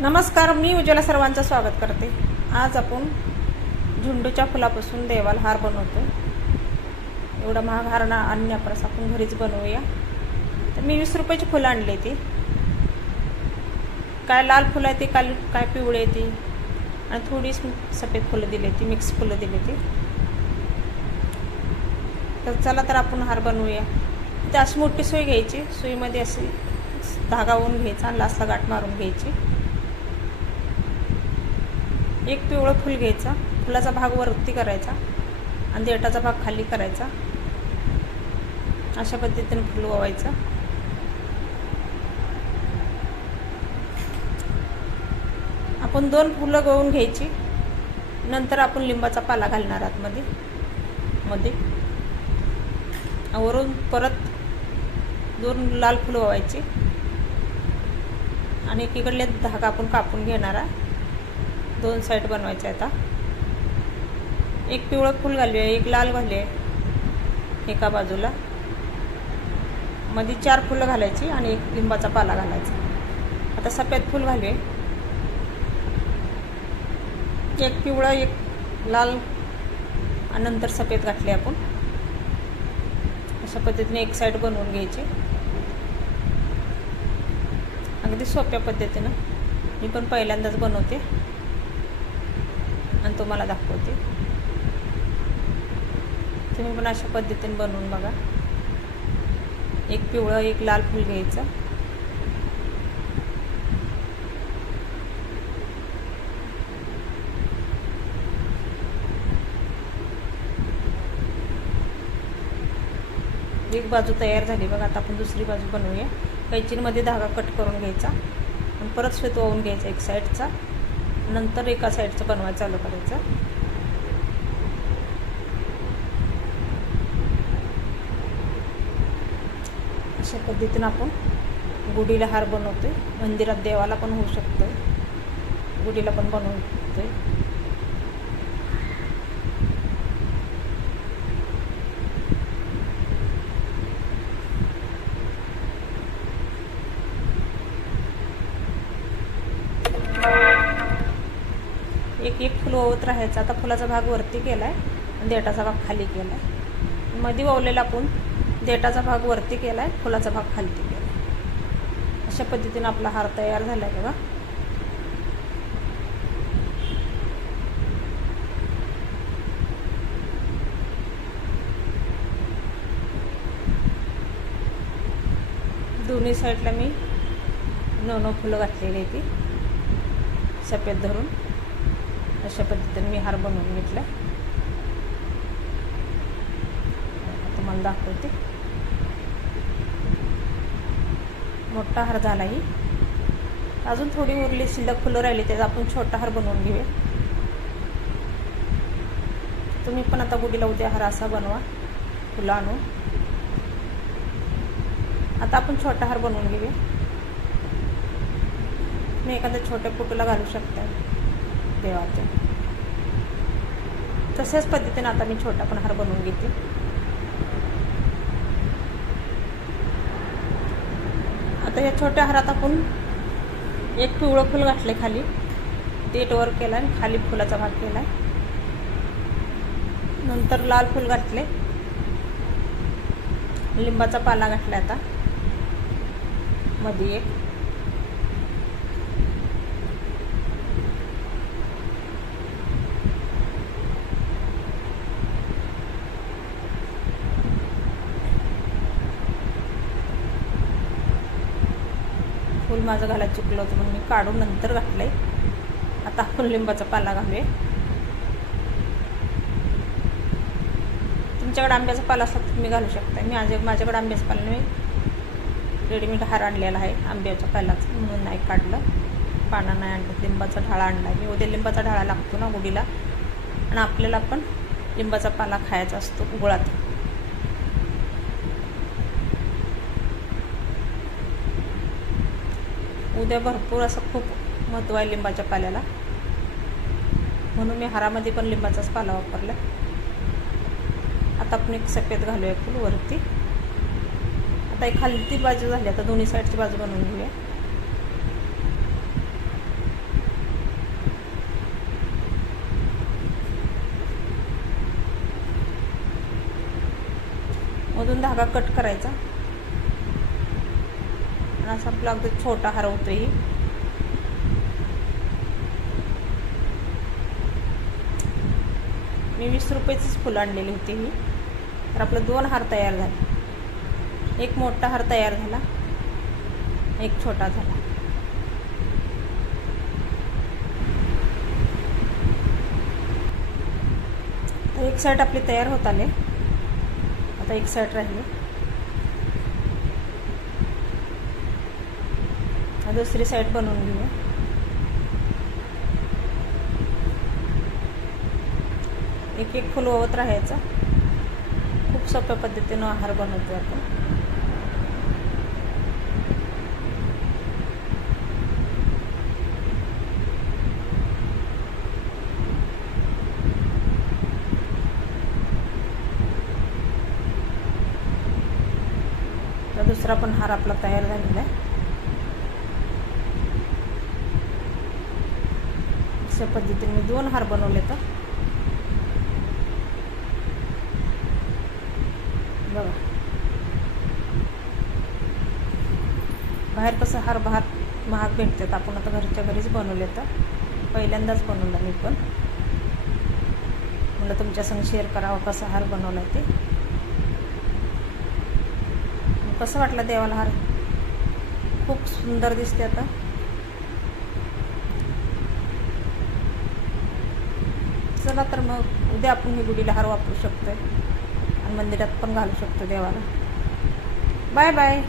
नमस्कार मी उज्ज्वला सर्वांचं स्वागत करते. आज आपण झुंडूच्या फुलापासून देवाला हार बनवतो एवढा महाग हार ना आणण्यापरस आपण घरीच बनवूया. तर मी वीस रुपयाची फुलं आणली ती. काय लाल फुलं आहे ती काय काय पिवळे ती आणि थोडी सफेद फुलं दिली ती मिक्स फुलं दिली ती. तर चला तर आपण हार बनवूया. तर अशी मोठी सुई घ्यायची. सुईमध्ये अशी धागा होऊन घ्यायचा आणि लास्टला गाठ मारून घ्यायची. एक पिवळं फूल घ्यायचा. फुलाचा भाग वरती करायचा आणि देठाचा भाग खाली करायचा. अशा पद्धतीने फुल ओवायचं. आपण दोन फुलं गळून घ्यायची. नंतर आपण लिंबाचा पाला घालणार आहात मध्ये. मध्ये वरून परत दोन लाल फुलं ओवायची. आणि एकीकडले धागा आपण कापून घेणार आहे दोन साईड बनवायचे आता. एक पिवळं फूल घालूया एक लाल घालूया एका बाजूला. मध्ये चार फुलं घालायची आणि एक लिंबाचा पाला घालायचा. आता सफेद फूल घालूया. एक पिवळं एक लाल आणि नंतर सफेद घातले आपण. अशा पद्धतीने एक साईड बनवून घ्यायची. अगदी सोप्या पद्धतीनं. मी पण पहिल्यांदाच बनवते. आणि तुम्हाला दाखवते. तुम्ही पण अशा पद्धतीने बनवून बघा. एक पिवळं एक लाल फूल घ्यायचं. एक बाजू तयार झाली बघा. आता आपण दुसरी बाजू बनवूया. कैचीनमध्ये धागा कट करून घ्यायचा. आणि परत शेत वाहून घ्यायचा एक साईडचा. नंतर एका साईडचं बनवायला चालू करायचं. अशा पद्धतीनं आपण गुढीला हार बनवतोय. मंदिरात देवाला पण होऊ शकतो गुढीला पण बनवतोय. एक फुल फुलं ओवत राहायचं. आता फुलाचा भाग वरती केला आहे देठाचा भाग खाली केला आहे मध्ये ओवलेला आपण देठाचा भाग वरती केला आहे फुलाचा भाग खालती केला आहे अशा पद्धतीनं आपला हार तयार झाला आहे बघा. दोन्ही साईडला मी नऊ फुलं घातलेली आहे ती. सफेद धरून. अशा पद्धतीने मी हार बनवून घेतला तुम्हाला दाखवते. मोठा हार झाला ही अजून थोडी उरली शिल्लक फुलं राहिली त्याचा आपण छोटा हार बनवून घेऊया. तुम्ही पण आता गुडीला उद्या हार असा बनवा फुलं आणून. आता आपण छोटा हार बनवून घेऊया. तुम्ही एखाद्या छोट्या फोटोला घालू शकता. देवाचे. तशाच पद्धतीने आता मी छोटा पण हार बनवून घेते. आता या छोट्या हारात आपण एक पिवळं फुल घातले खाली. देठ वर केला आणि खाली फुलाचा भाग केला नंतर लाल फुल घातले लिंबाचा पाला घातला आता. मध्ये एक. फूल माझं घालायला चुकलं होतं म्हणून मी काढून नंतर घातलं आहे आता आपण लिंबाचा पाला घालूया. तुमच्याकडे आंब्याचा पाला असला तर तुम्ही घालू शकता. मी माझ्या माझ्याकडे आंब्याचा पाला मी रेडीमेड हार आणलेला आहे आंब्याच्या पालाचं. म्हणून नाही काढलं. पाना नाही आणलं. लिंबाचा ढाळा आणला मी उद्या लिंबाचा ढाळा लागतो ना गुडीला. आणि आपल्याला पण लिंबाचा पाला खायचा असतो गुळात उद्या भरपूर असं खूप महत्त्व आहे लिंबाच्या पाल्याला. म्हणून मी हारामध्ये पण लिंबाचाच पाला वापरला. आता आपण एक सफेद घालूया फुल वरती. आता एक खालती बाजू झाली आता दोन्ही साईडची बाजू बनवून घेऊया. मधून धागा कट करायचा. आणि असा अगदी छोटा हार ही मी वीस रुपयेचीच फुलं आणलेली होती ही. तर आपलं दोन हार तयार झाले. एक मोठा हार तयार झाला. एक छोटा झाला. तर एक शर्ट आपली तयार होत आले. आता एक शर्ट राहिली. दुसरी साईड बनवून घेऊ. एक एक फुल ओवत राहायचं. खूप सोप्या पद्धतीनं आहार बनवतो आपण दुसरा पण हार आपला तयार झालेला आहे. अशा पद्धतीने मी दोन हार बनवले तर. बघा. बाहेर कसं हार बाहेर महाग भेटतात. आपण आता घरच्या घरीच बनवले तर. पहिल्यांदाच बनवला मी पण. मला तुमच्या संग शेअर करावं कसा हार बनवला ते. कसं वाटलं देवाला हार? खूप सुंदर दिसते आता. चला तर मग उद्या आपण हे गुढीला हार वापरू शकतोय. आणि मंदिरात पण घालू शकतो देवाला. Bye bye.